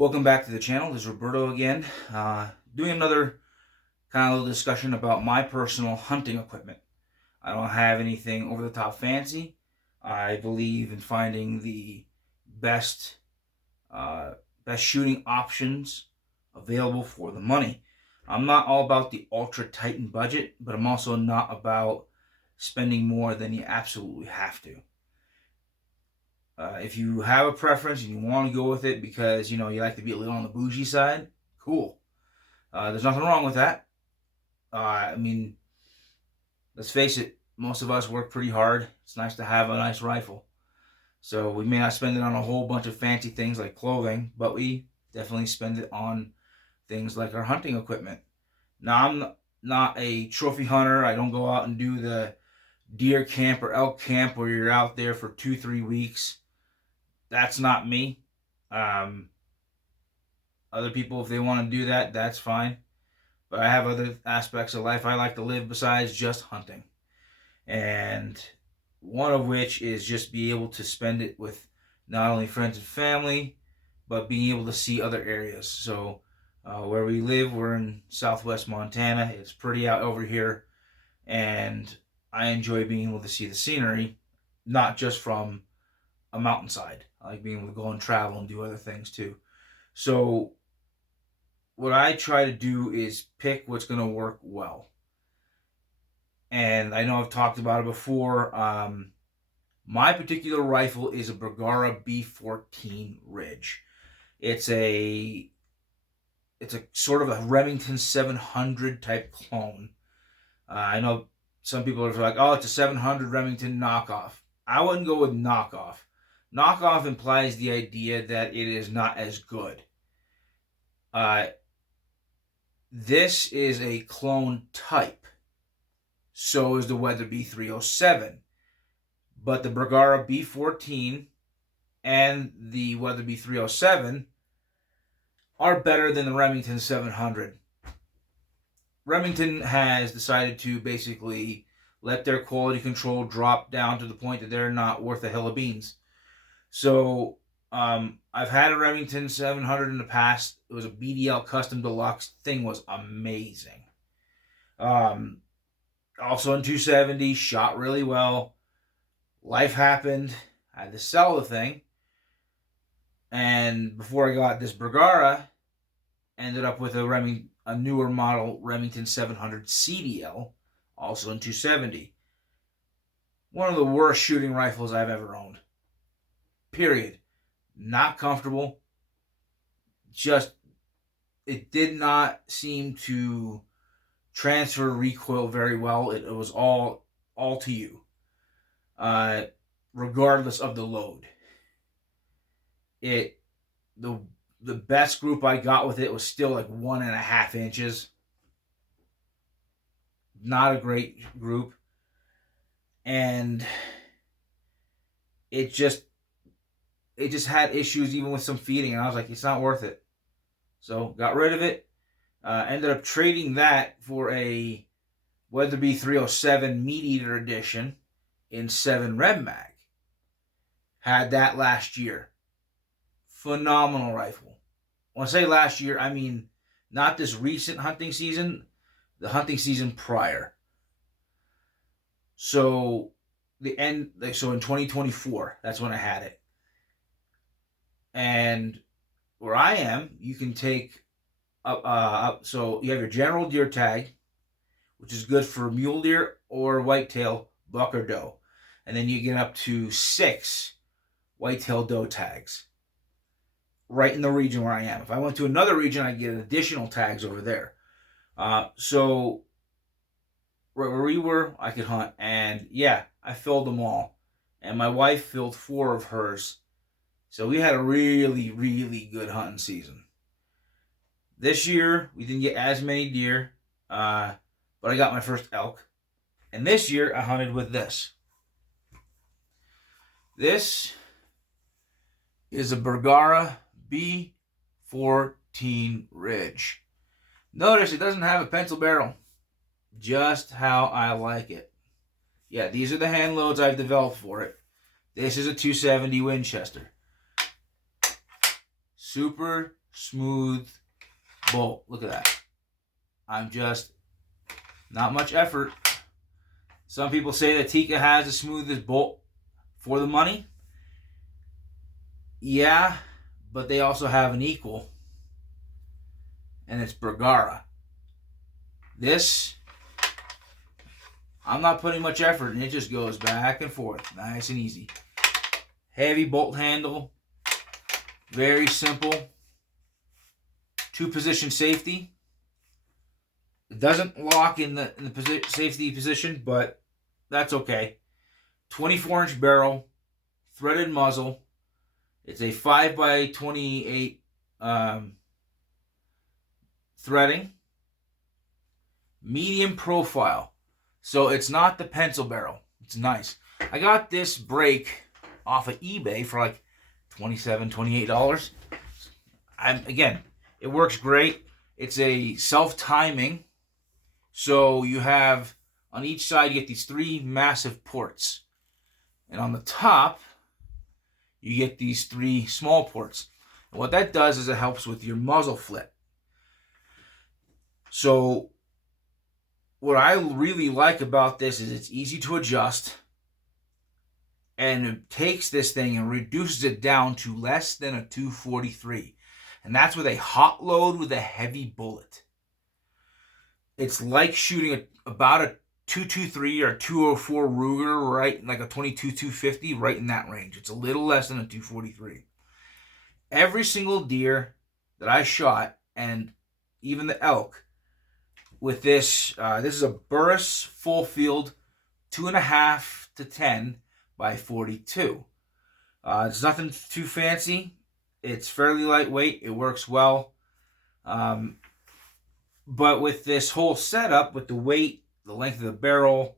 Welcome back to the channel. This is Roberto again, doing another kind of little discussion about my personal hunting equipment. I don't have anything over the top fancy. I believe in finding the best, best shooting options available for the money. I'm not all about the ultra tightened budget, but I'm also not about spending more than you absolutely have to. If you have a preference and you want to go with it because you like to be a little on the bougie side, cool. There's nothing wrong with that. I mean, let's face it, most of us work pretty hard. It's nice to have a nice rifle. So we may not spend it on a whole bunch of fancy things like clothing, but we definitely spend it on things like our hunting equipment. Now, I'm not a trophy hunter. I don't go out and do the deer camp or elk camp where you're out there for 2-3 weeks. That's not me. Other people, if they want to do that, that's fine. But I have other aspects of life I like to live besides just hunting. And one of which is just be able to spend it with not only friends and family, but being able to see other areas. So where we live, we're in southwest Montana. It's pretty out over here. And I enjoy being able to see the scenery, not just from a mountainside. I like being able to go and travel and do other things too. So what I try to do is pick what's going to work well. And I know I've talked about it before. My particular rifle is a Bergara B14 Ridge. It's a sort of a Remington 700 type clone. I know some people are like, oh, it's a 700 Remington knockoff. I wouldn't go with knockoff. Knockoff implies the idea that it is not as good. This is a clone type. So is the Weatherby 307. But the Bergara B14 and the Weatherby 307 are better than the Remington 700. Remington has decided to basically let their quality control drop down to the point that they're not worth a hill of beans. So I've had a Remington 700 in the past. It was a BDL Custom Deluxe. Thing was amazing. Also in 270, shot really well. Life happened. I had to sell the thing. And before I got this Bergara, ended up with a newer model Remington 700 CDL, also in 270. One of the worst shooting rifles I've ever owned. Period. Not comfortable. Just, it did not seem to transfer recoil very well. It was all to you. Regardless of the load. The best group I got with it was still like 1.5 inches. Not a great group. And it just had issues even with some feeding, and I was like, it's not worth it. So got rid of it. Ended up trading that for a Weatherby 307 Meat Eater Edition in 7 Rem Mag. Had that last year. Phenomenal rifle. When I say last year, I mean not this recent hunting season, the hunting season prior. So in 2024, that's when I had it. And where I am, you can take up. So you have your general deer tag, which is good for mule deer or whitetail, buck or doe. And then you get up to 6 whitetail doe tags right in the region where I am. If I went to another region, I'd get additional tags over there. So where we were, I could hunt. And yeah, I filled them all. And my wife filled 4 of hers. So we had a really, really good hunting season. This year, we didn't get as many deer, but I got my first elk. And this year, I hunted with this. This is a Bergara B14 Ridge. Notice it doesn't have a pencil barrel. Just how I like it. Yeah, these are the hand loads I've developed for it. This is a 270 Winchester. Super smooth bolt. Look at that. I'm just not much effort. Some people say that Tikka has the smoothest bolt for the money. Yeah, but they also have an equal, and it's Bergara. This, I'm not putting much effort, and it just goes back and forth, nice and easy. Heavy bolt handle, very simple. 2-position safety. It doesn't lock in the safety position, but that's okay. 24-inch barrel, threaded muzzle. It's a 5x28 threading. Medium profile. So it's not the pencil barrel. It's nice. I got this brake off of eBay for like $27, $28. Again, it works great. It's a self-timing. So you have, on each side, you get these 3 massive ports. And on the top, you get these 3 small ports. And what that does is it helps with your muzzle flip. So what I really like about this is it's easy to adjust. And it takes this thing and reduces it down to less than a 243. And that's with a hot load with a heavy bullet. It's like shooting about a 223 or 204 Ruger, right? Like a 22-250, right in that range. It's a little less than a 243. Every single deer that I shot, and even the elk, with this, this is a Burris full field 2.5 to 10 by 42. It's nothing too fancy. It's fairly lightweight. It works well. But with this whole setup, with the weight, the length of the barrel,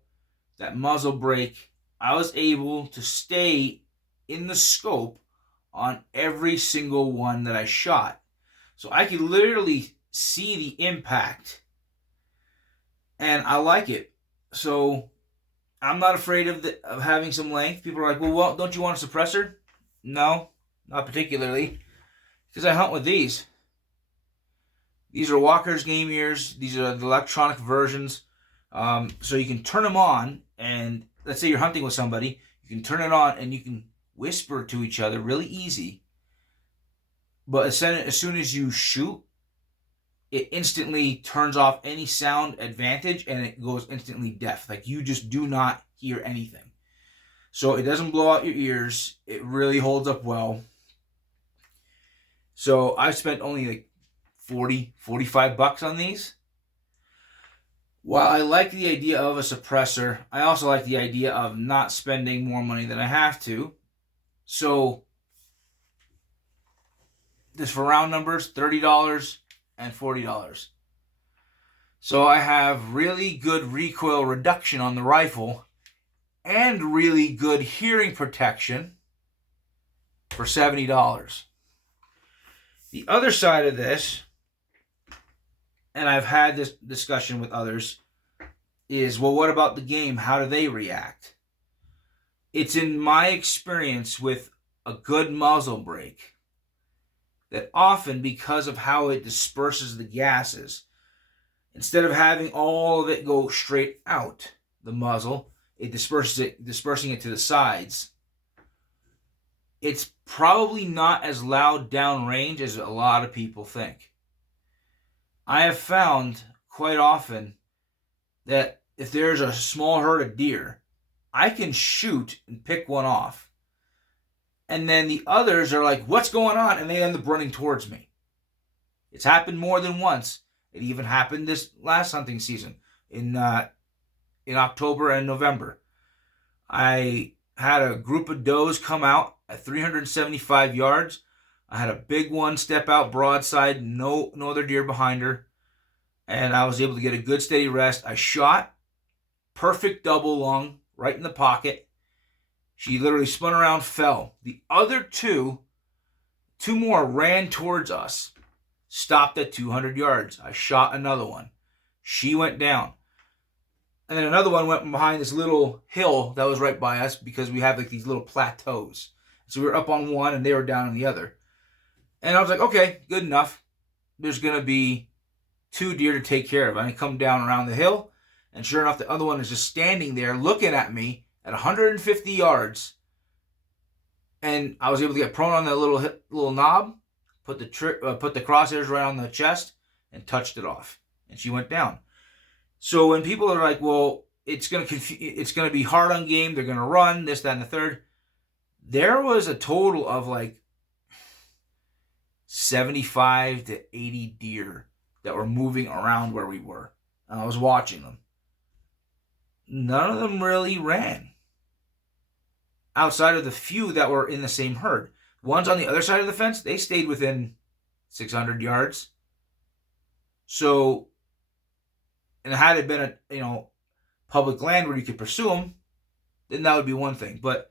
that muzzle brake, I was able to stay in the scope on every single one that I shot. So I could literally see the impact. And I like it. So I'm not afraid of having some length. People are like, well, don't you want a suppressor? No, not particularly. Because I hunt with these. These are Walker's game ears. These are the electronic versions. So you can turn them on, and let's say you're hunting with somebody. You can turn it on, and you can whisper to each other really easy. But as soon as you shoot, it instantly turns off any sound advantage, and it goes instantly deaf. Like, you just do not hear anything. So it doesn't blow out your ears. It really holds up well. So I spent only like $40, $45 on these. While I like the idea of a suppressor, I also like the idea of not spending more money than I have to. So this, for round numbers, $30 and $40. So I have really good recoil reduction on the rifle and really good hearing protection for $70. The other side of this, and I've had this discussion with others, is, well, what about the game? How do they react? It's in my experience with a good muzzle brake that often, because of how it disperses the gases, instead of having all of it go straight out the muzzle, it dispersing it to the sides. It's probably not as loud downrange as a lot of people think. I have found quite often that if there's a small herd of deer, I can shoot and pick one off. And then the others are like, what's going on? And they end up running towards me. It's happened more than once. It even happened this last hunting season in October and November. I had a group of does come out at 375 yards. I had a big one step out broadside, no other deer behind her. And I was able to get a good steady rest. I shot, perfect double lung, right in the pocket. She literally spun around, fell. The other two more ran towards us, stopped at 200 yards. I shot another one. She went down. And then another one went behind this little hill that was right by us, because we have like these little plateaus. So we were up on one and they were down on the other. And I was like, okay, good enough. There's going to be 2 deer to take care of. And I come down around the hill, and sure enough, the other one is just standing there looking at me at 150 yards. And I was able to get prone on that little knob, put the crosshairs right on the chest, and touched it off. And she went down. So when people are like, well, it's gonna be hard on game, they're gonna run, this, that, and the third. There was a total of like 75 to 80 deer that were moving around where we were. And I was watching them. None of them really ran. Outside of the few that were in the same herd. Ones on the other side of the fence, they stayed within 600 yards. So, and had it been a public land where you could pursue them, then that would be one thing. But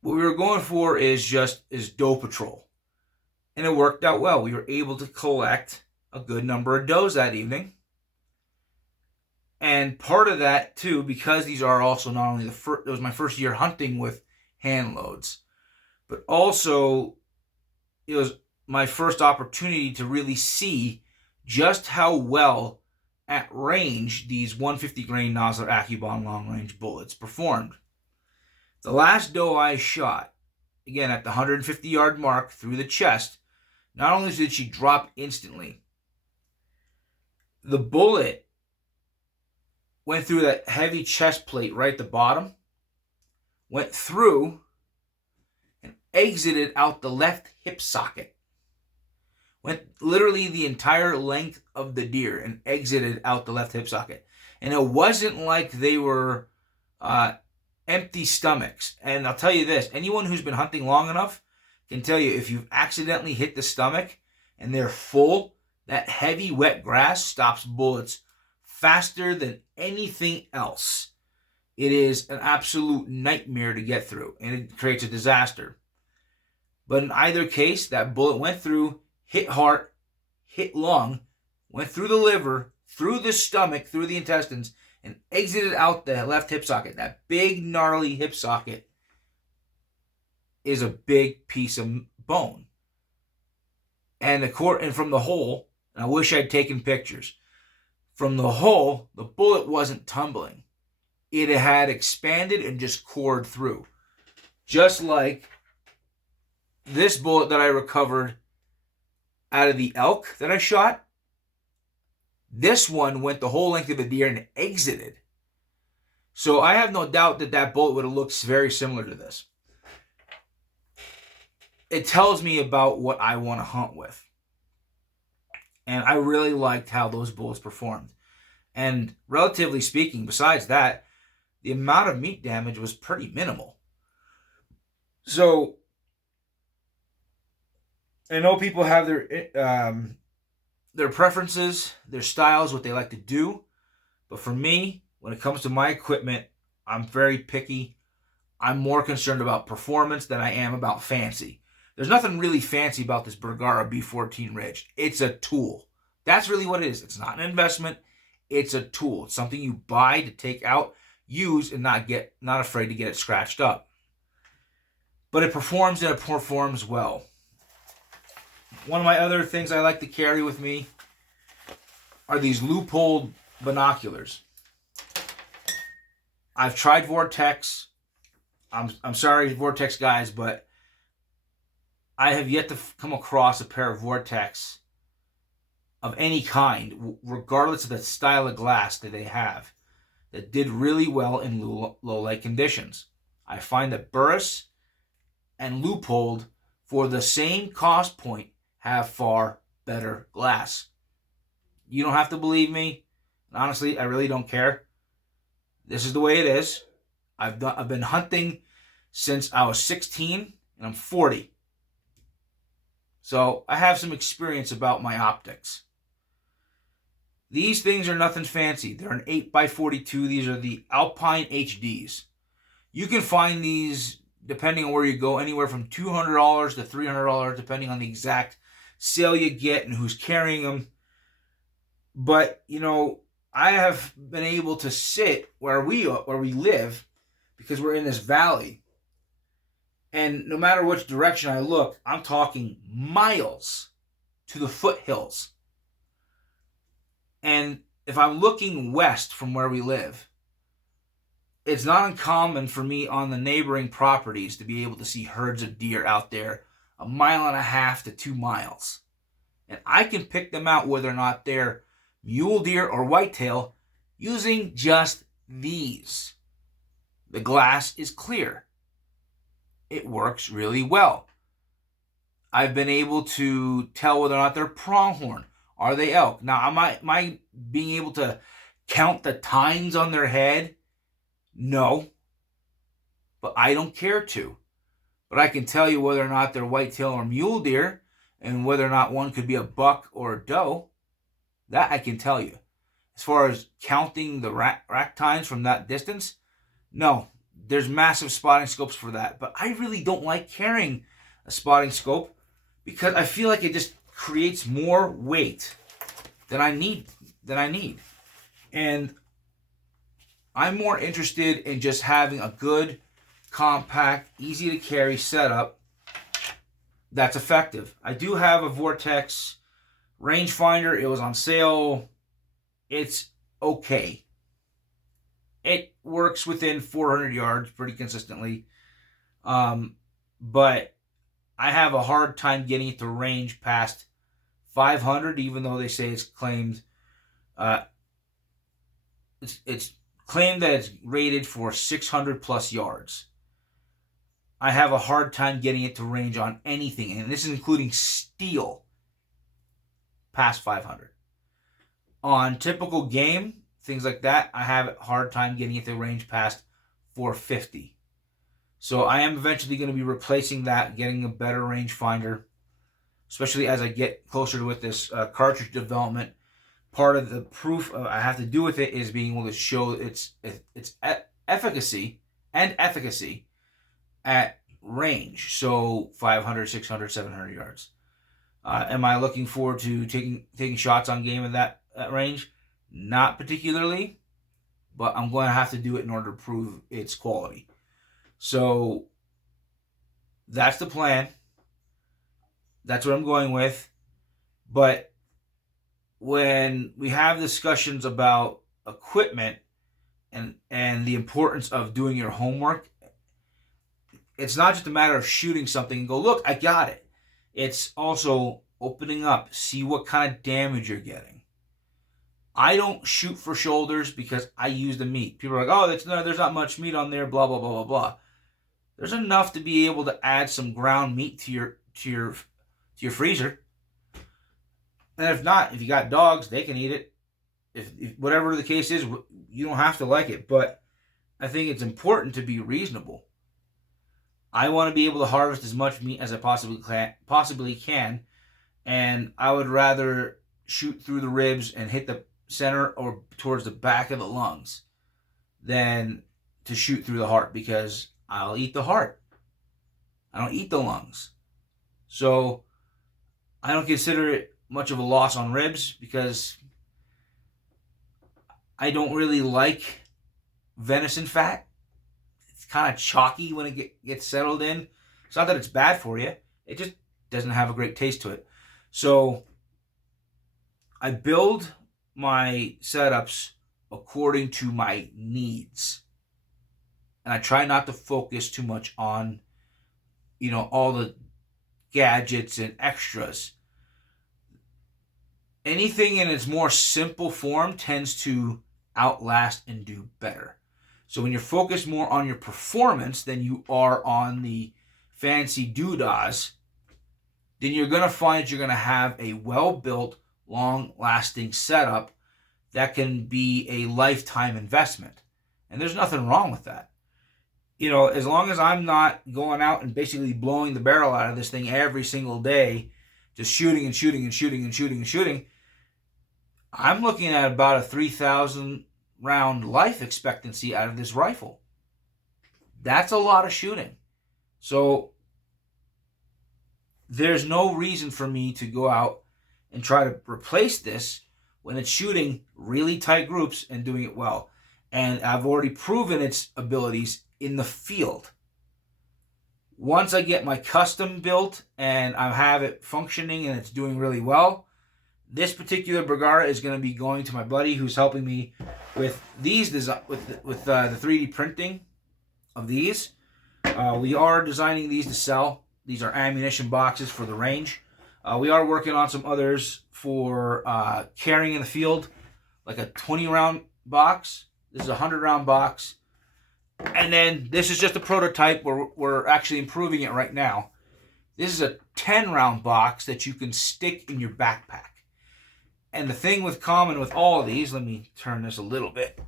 what we were going for is doe patrol. And it worked out well. We were able to collect a good number of does that evening. And part of that, too, because these are also not only it was my first year hunting with hand loads, but also it was my first opportunity to really see just how well at range these 150 grain Nosler AccuBond long range bullets performed. The last doe I shot, again at the 150 yard mark through the chest, not only did she drop instantly, the bullet went through that heavy chest plate right at the bottom, went through, and exited out the left hip socket. Went literally the entire length of the deer and exited out the left hip socket. And it wasn't like they were empty stomachs. And I'll tell you this, anyone who's been hunting long enough can tell you if you've accidentally hit the stomach and they're full, that heavy wet grass stops bullets faster than anything else. It is an absolute nightmare to get through, and it creates a disaster. But in either case, that bullet went through, hit heart, hit lung, went through the liver, through the stomach, through the intestines, and exited out the left hip socket. That big, gnarly hip socket is a big piece of bone. And from the hole, and I wish I'd taken pictures, from the hole, the bullet wasn't tumbling. It had expanded and just cored through. Just like this bullet that I recovered out of the elk that I shot, this one went the whole length of the deer and exited. So I have no doubt that that bullet would have looked very similar to this. It tells me about what I want to hunt with. And I really liked how those bullets performed. And relatively speaking, besides that, the amount of meat damage was pretty minimal. So I know people have their preferences, their styles, what they like to do. But for me, when it comes to my equipment, I'm very picky. I'm more concerned about performance than I am about fancy. There's nothing really fancy about this Bergara B14 Ridge. It's a tool. That's really what it is. It's not an investment. It's a tool. It's something you buy to take out, use, and not afraid to get it scratched up. But it performs and it performs well. One of my other things I like to carry with me are these Leupold binoculars. I've tried Vortex. I'm sorry, Vortex guys, but I have yet to come across a pair of Vortex of any kind, regardless of the style of glass that they have, that did really well in low light conditions. I find that Burris and Leupold, for the same cost point, have far better glass. You don't have to believe me. Honestly, I really don't care. This is the way it is. I've been hunting since I was 16, and I'm 40. So I have some experience about my optics. These things are nothing fancy. They're an 8x42. These are the Alpine HDs. You can find these, depending on where you go, anywhere from $200 to $300, depending on the exact sale you get and who's carrying them. But, I have been able to sit where we live, because we're in this valley, And no matter which direction I look, I'm talking miles to the foothills. And if I'm looking west from where we live, it's not uncommon for me on the neighboring properties to be able to see herds of deer out there 1.5 to 2 miles. And I can pick them out whether or not they're mule deer or whitetail using just these. The glass is clear. It works really well. I've been able to tell whether or not they're pronghorn. Are they elk? Now, am I being able to count the tines on their head? No. But I don't care to. But I can tell you whether or not they're whitetail or mule deer, and whether or not one could be a buck or a doe. That I can tell you. As far as counting the rack tines from that distance, no. There's massive spotting scopes for that. But I really don't like carrying a spotting scope because I feel like it just creates more weight than I need. And I'm more interested in just having a good, compact, easy to carry setup that's effective. I do have a Vortex rangefinder. It was on sale. It's okay. It works within 400 yards pretty consistently. But I have a hard time getting it to range past 500, even though they say it's claimed it's claimed that it's rated for 600 plus yards. I have a hard time getting it to range on anything, and this is including steel, past 500. On typical game, things like that, I have a hard time getting it to range past 450. So I am eventually going to be replacing that, getting a better rangefinder, especially as I get closer with this cartridge development. Part of the proof I have to do with it is being able to show its efficacy at range. So 500, 600, 700 yards. Am I looking forward to taking shots on game at that range? Not particularly, but I'm going to have to do it in order to prove its quality. So that's the plan. That's what I'm going with. But when we have discussions about equipment and the importance of doing your homework, it's not just a matter of shooting something and go, look, I got it. It's also opening up, see what kind of damage you're getting. I don't shoot for shoulders because I use the meat. People are like, oh, there's not much meat on there, blah, blah, blah, blah, blah. There's enough to be able to add some ground meat to your freezer. And if not, if you got dogs, they can eat it. If whatever the case is, you don't have to like it. But I think it's important to be reasonable. I want to be able to harvest as much meat as I possibly can. And I would rather shoot through the ribs and hit the center or towards the back of the lungs than to shoot through the heart, because I'll eat the heart. I don't eat the lungs. So I don't consider it much of a loss on ribs because I don't really like venison fat. It's kind of chalky when it gets settled in. It's not that it's bad for you. It just doesn't have a great taste to it. So I build my setups according to my needs. And I try not to focus too much on, all the gadgets and extras. Anything in its more simple form tends to outlast and do better. So when you're focused more on your performance than you are on the fancy doodahs, then you're going to find you're going to have a well-built, long-lasting setup that can be a lifetime investment. And there's nothing wrong with that. As long as I'm not going out and basically blowing the barrel out of this thing every single day, just shooting and shooting and shooting and shooting and shooting, I'm looking at about a 3,000 round life expectancy out of this rifle. That's a lot of shooting. So there's no reason for me to go out and try to replace this when it's shooting really tight groups and doing it well. And I've already proven its abilities in the field. Once I get my custom built and I have it functioning and it's doing really well, this particular Bergara is going to be going to my buddy who's helping me with these with the 3D printing of these. We are designing these to sell. These are ammunition boxes for the range. We are working on some others for carrying in the field, like a 20-round box. This is a 100-round box. And then this is just a prototype. We're actually improving it right now. This is a 10-round box that you can stick in your backpack. And the thing with common with all of these, let me turn this a little bit.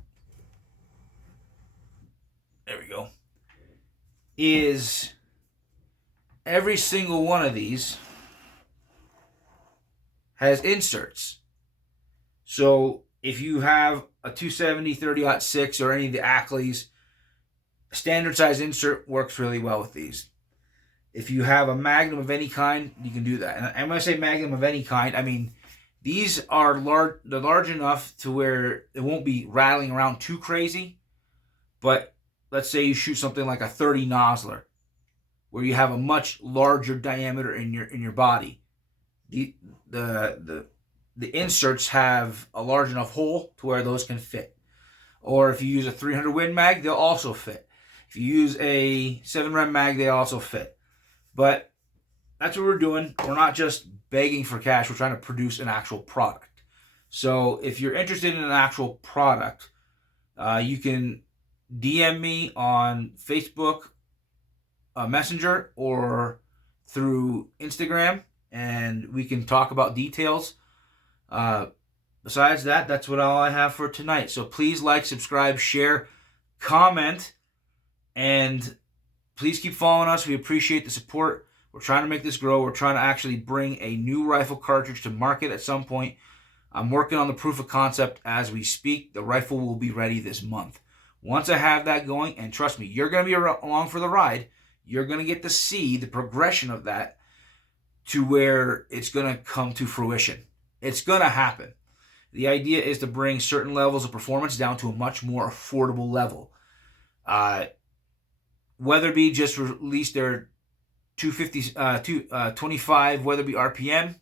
There we go. Is every single one of these has inserts. So if you have a 270 30-06 or any of the Accleys, standard size insert works really well with these. If you have a Magnum of any kind, you can do that. And when I say Magnum of any kind, I mean these are large. They're large enough to where it won't be rattling around too crazy. But let's say you shoot something like a 30 Nosler, where you have a much larger diameter in your body. The inserts have a large enough hole to where those can fit. Or if you use a 300 Win Mag, they'll also fit. If you use a 7 Rem Mag, they also fit. But that's what we're doing. We're not just begging for cash. We're trying to produce an actual product. So if you're interested in an actual product, you can DM me on Facebook Messenger or through Instagram, and we can talk about details. Besides that, that's all I have for tonight. So please like, subscribe, share, comment, and please keep following us. We appreciate the support. We're trying to make this grow. We're trying to actually bring a new rifle cartridge to market at some point. I'm working on the proof of concept as we speak. The rifle will be ready this month. Once I have that going, and trust me, you're going to be along for the ride. You're going to get to see the progression of that to where it's going to come to fruition. It's going to happen. The idea is to bring certain levels of performance down to a much more affordable level. Weatherby just released their 25 Weatherby RPM.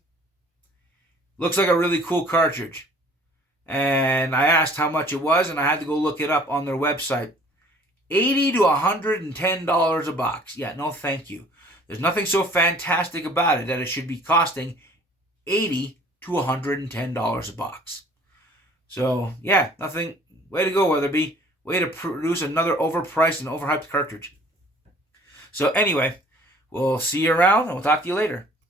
Looks like a really cool cartridge. And I asked how much it was, and I had to go look it up on their website. $80 to $110 a box. Yeah, no thank you. There's nothing so fantastic about it that it should be costing $80 to $110 a box. So, yeah, nothing. Way to go, Weatherby. Way to produce another overpriced and overhyped cartridge. So, anyway, we'll see you around, and we'll talk to you later.